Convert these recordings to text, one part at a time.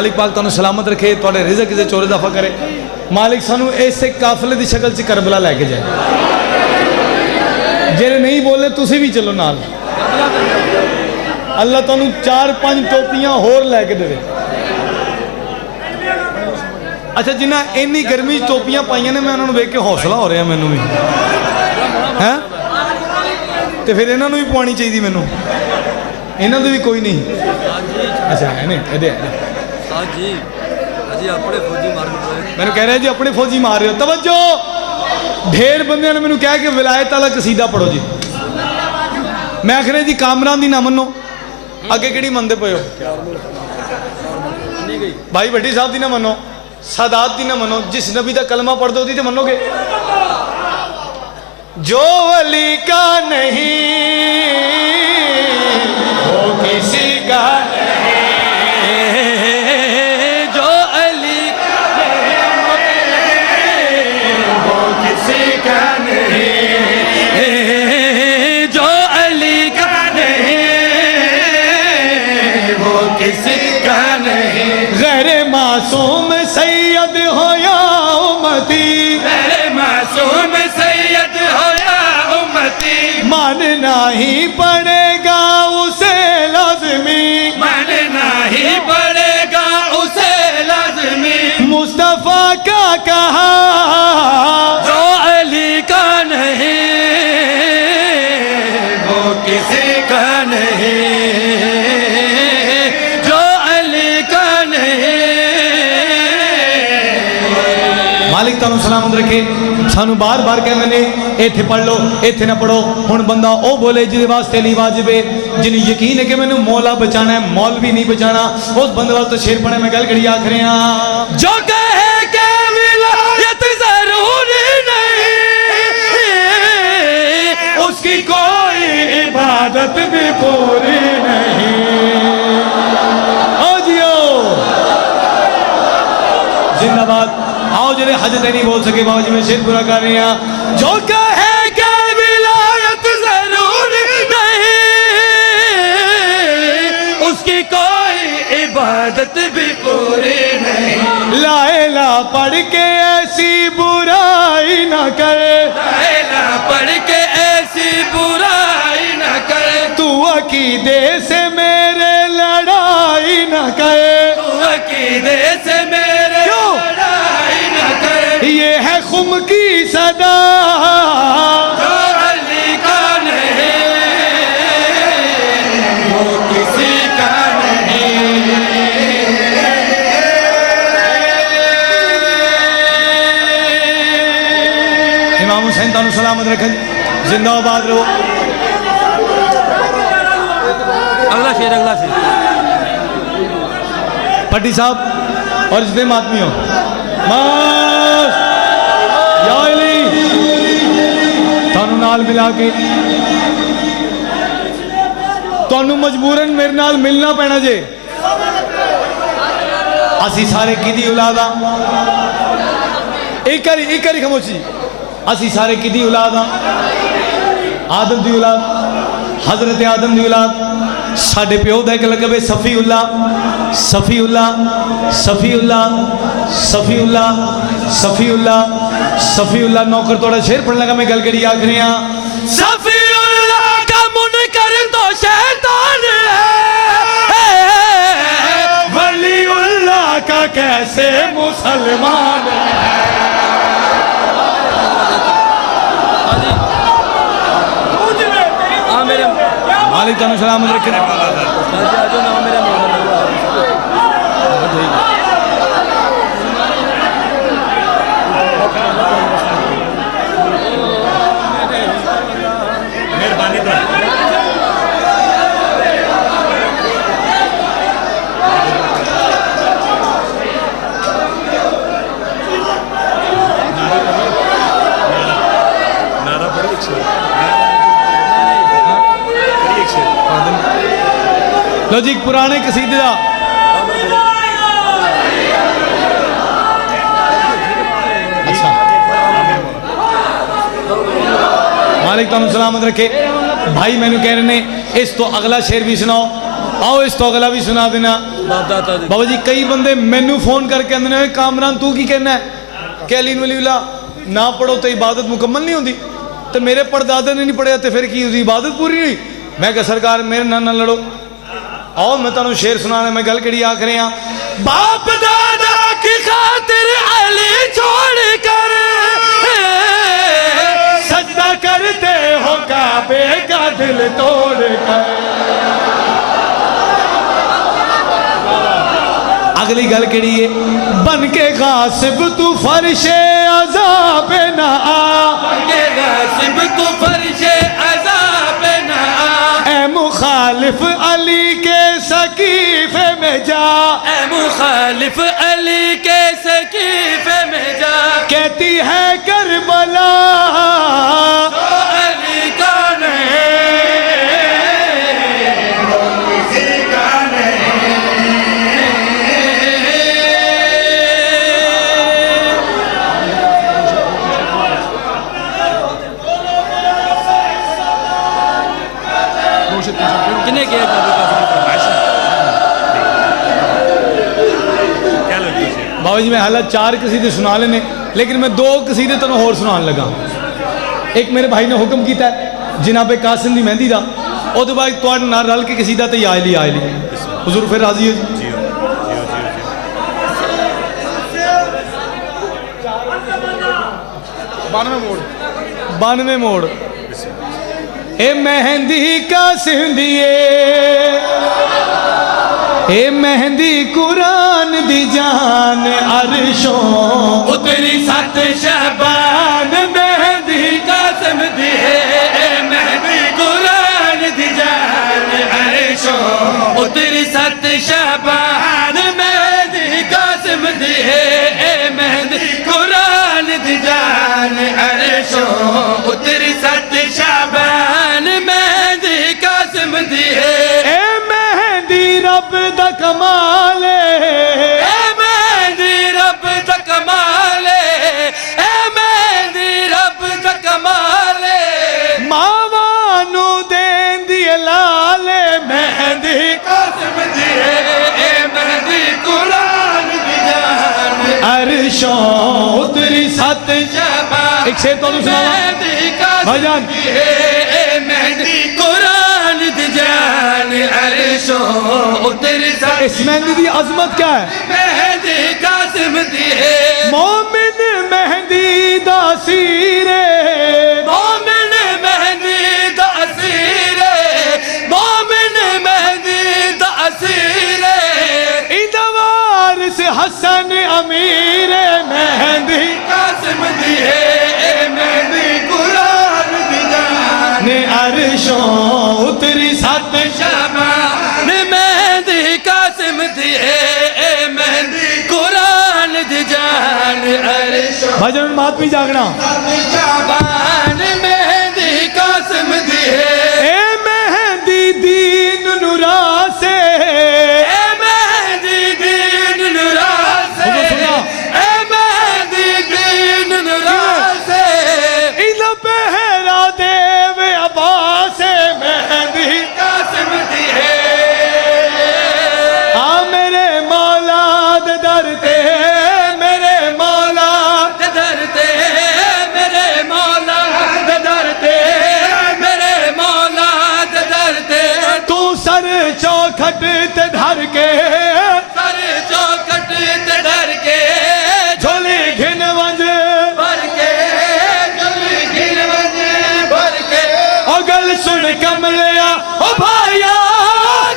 मालिक पाक तुहानू सलामत रखे, तुहाडे रिज़क से चोर दफा करे। मालिक सानू इस काफले की शक्ल च करबला लैके जाए। जेरे नहीं बोले तुसी भी चलो नाल। अल्लाह तुहानू 4-5 टोपियां होर लैके देवे। अच्छा जिन्हें इन्नी गर्मी टोपियां पाइया ने मैं उन्होंने वेख के हौसला हो रहा मैनू भी है, तो फिर इन्हों भी पवानी चाहिए मैनू, इन्हों भी कोई नहीं। अच्छा है नहीं मैंने कह रहा जी अपने फौजी मार रहे हो। तवज्जो, ढेर बंदे ने मैंने कहा कि विलायत वाला कसीदा पढ़ो जी। मैं आख रहा जी कामरान दी ना मनो, अगे कि मनते पे हो भाई भट्टी साहब दी ना मनो, सादात दी ना मनो, जिस नबी का कलमा पढ़ दो तो मनोगे। जो वली का नहीं वो किसी का नहीं, जो अली का नहीं वो किसी का नहीं, जो अली का नहीं वो किसी का नहीं। गैर मासूम सैयद हो या उम्मती, गैर मासूम सैयद हो या उम्मती, मानना ही पड़ेगा उसे लाज़मी, मानना ही पड़ेगा उसे लाज़मी। मुस्तफ़ा का कहा जो अली का नहीं वो किसी का नहीं, जो अली का नहीं। मालिक तुहानू सलामत रखे। सानू बार बार कह मैंने इत्थे पढ़ लो, इत्थे ना पढ़ो। हुण बंदा ओ बोले जिहदे वास्ते नहीं वाजिब है, जिन्हें यकीन है कि मैंने मौला बचाना है, मौलवी नहीं बचाना, उस बंदे वास्ते शेर पढ़े। मैं गल कड़ी आख रहा जो कहे कि विलायत जरूरी नहीं, उसकी कोई इबादत भी पूरी नहीं। आओ जियो जिंदाबाद। आओ जिन्हें हज नहीं बोल सके बाबा जी मैं शेर पूरा कर रही हूँ। जो कहे कि विलायत जरूरी नहीं, उसकी कोई इबादत भी पूरी नहीं। लाइला पढ़ के ऐसी बुराई ना करे, लाइला पढ़ के ऐसी बुराई ना करे, तू अकीदे से मेरे लड़ाई ना करे, तू अकीदे से मेरे लड़ाई ना करे। ये है खुम की सदा जो अली का नहीं वो किसी का नहीं। इमाम हुसैन तुहानू सलामत रखें, जिंदाबाद रहो। अगला शेर, अगला शेर भट्टी साहब और जितने मातमी हो थानू नाल मिला के थानू मजबूरन मेरे नाल मिलना पैना जे। असी सारे किदी औलाद आ, एक करी खामोशी। असी सारे किदी औलाद आ, आदम दी औलाद, हजरत आदम दी औलाद। साडे प्यो दा एक लकब है सफीउल्लाह, सफीउल्लाह, सफीउल्लाह, सफीउल्लाह, सफीउल्लाह, सफीउल्लाह। नौकर थोड़ा शेर पढ़ने लगा, मैं गल करी आख रही हूँ। सफीउल्लाह का मुनकर तो शैतान है, वलीउल्लाह का कैसे मुसलमान है। मालिक तुहानू सलामत रखे। लो जी पुराने कसीदे का अच्छा मालिक तुहानू सलामत रखे। भाई मैनू कह रहे ने इस तो अगला शेर भी सुनाओ। आओ इस तो अगला भी सुना देना बाबा जी। कई बंदे मैनू फोन करके आंदे ने कामरान तू की कहना है कि अली वलीउल्लाह ना पढ़ो तो इबादत मुकम्मल नहीं होती, तो मेरे परदादे ने नहीं पढ़िया तो फिर की उसकी इबादत पूरी नहीं। मैं कहा सरकार मेरे नाल ना लड़ो, आओ मैं तुहानू शेर सुनाना। मैं गल केड़ी आख रहा, बाप दादा की खातिर अली छोड़ कर सजदा करते हो काबे का दिल तोड़ कर। अगली गल केड़ी है, बन के गासिब तू फर्शे अज़ाब ना आ, बन के गासिब तू फर्शे अज़ाब ना आ। ए मुखालिफ अली के सकीफे में जा, ए मुखालिफ अली के सकीफे में जा। कहती है करबला तो अली का नहीं, किसी का नहीं। किने किया बाबा जी मैं हालात 4 कसीदे सुना लेने, लेकिन मैं 2 कसीदे तुहानू होर सुनान लगा। एक मेरे भाई ने हुक्म किया जिनाबे कासिम दी मेहंदी दा, उहदे बाद तुहाडे नाल रल के कसीदा ते आए ली हुजूर फिर राजी हो जी। 92 मोड़ ए मेहंदी कासिम दिए, ए मेहंदी कुरान दी जान अरशों उतरी 7 शबान। मेहंदी कासिम दी है, ए मेहंदी कुरान दी जान अरशों उतरी 7 शबान। मेहंदी कासिम दी है, ए मेहंदी कुरान दी जान अरशों उतरी 7 शबान। मेहंदी कासिम दी है, ए मेहंदी रब दा कमाल, ए मेहंदी रब दा कमाल, ए मेहंदी रब दा कमाल। मावा नू देंदी लाल, मेहंदी कासिम दी है, ए मेहंदी कुरान दी जान अरशों उतरी 7 शबान। एक शेर तो सुनावा भाईजान, मेहंदी कुरान दी जान अरशों उतरी 7। इस मेहंदी दी अजमत क्या है? मेहंदी कासिम दी है, मोमिन मेहंदी दा सीरे, मोमिन मेहंदी दा सीरे, मोमिन मेहंदी दा सीरे। इंदा वारिस हसन अमीर, मेहंदी कासिम दी है, मेहंदी कुरान दी जान अरशों उतरी 7 शबान। मेहंदी कासिम दी है, मेहंदी कुरान दी जान अरशों। भजन बात भी जागना शबान। मेहंदी कासिम दी है, ए मेहंदी दीन नुरा से, ए मेहंदी दीन नुरा से, ए मेहंदी दीन नुरा से। इला पहरा देव अब्बास, मेहंदी कासिम दी है। आ मेरे मौला दे दर ते, मेरे मौला दे दर ते, मेरे मौला दे दर ते, मेरे मौला दे दर ते। तू सर चौखट ते धर के, सर चौखट ते धर के, झोली घिन वंज भर के, झोली घिन वंज भर के। ओ गल सुन कमलिया ओ भाया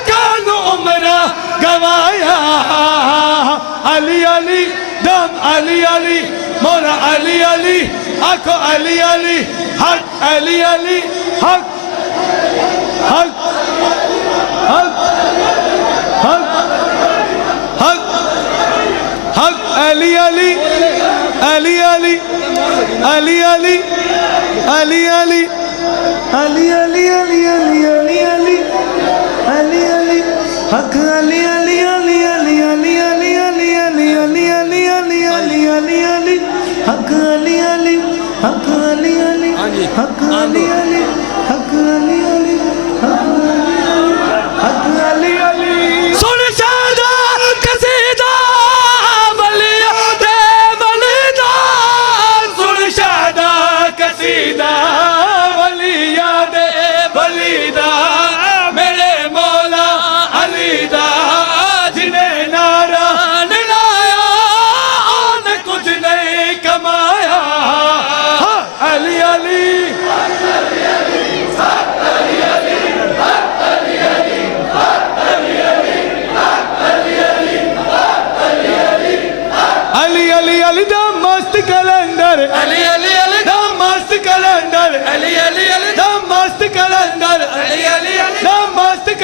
कानू उमरा गवाया। अली अली दम अली अली मोरा अली अली आखो अली अली हक अली अली हक हक हक हक हक हक अली अली अली अली अली अली अली अली अली अली अली अली अली अली अली अली हक अली अली अली अली अली अली अली अली अली अली अली अली अली अली हक अली अली हक अली अली हक अली अली हक अली अली हक अली अली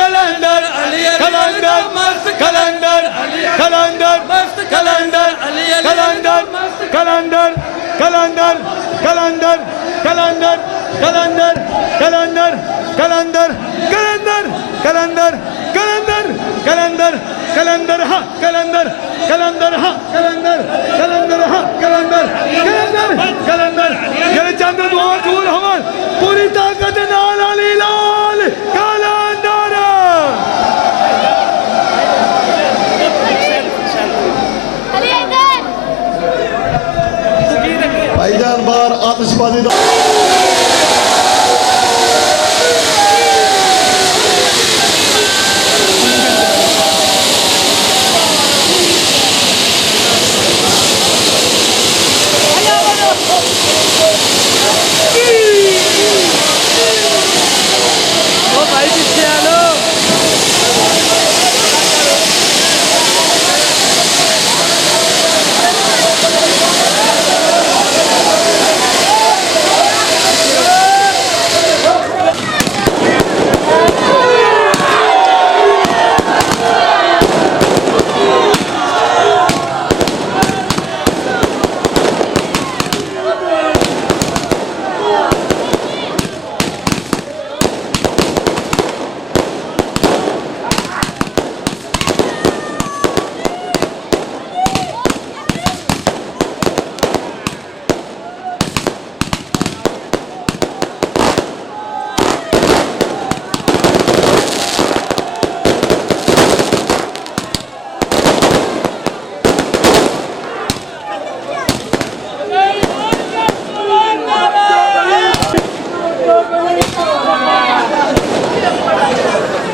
कलंदर कलंदर कलंदर कलंदर कलंदर कलंदर कलंदर कलंदर कलंदर कलंदर कलंदर कलंदर कलंदर कलंदर कलंदर कलंदर कलंदर कलंदर हा कलंदर कलंदर हा कलंदर कलंदर हा कलंदर कलंदर कलंदर जय चंद्र दुआ दूर हवन पूरी ताकत नाल अली लाल कलंदर भाईजान बार आतिशबाजी दा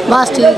बस ठीक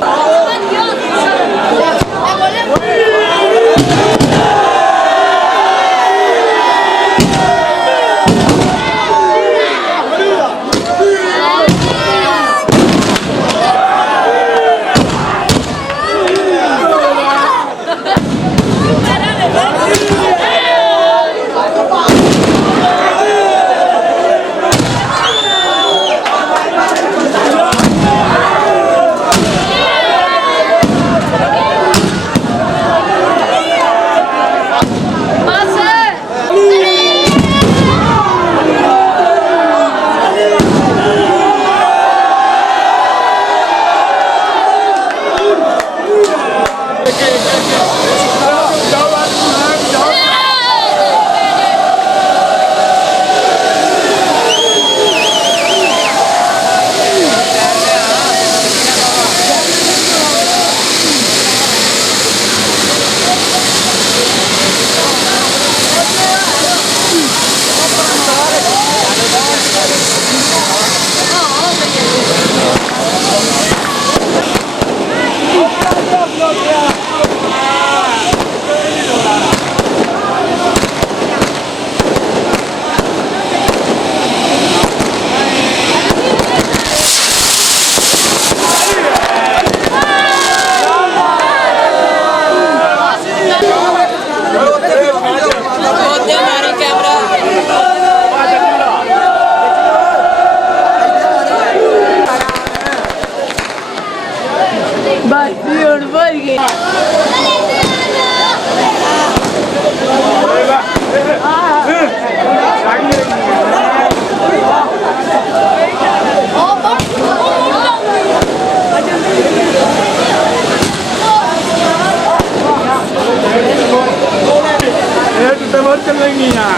चलेंगी यहाँ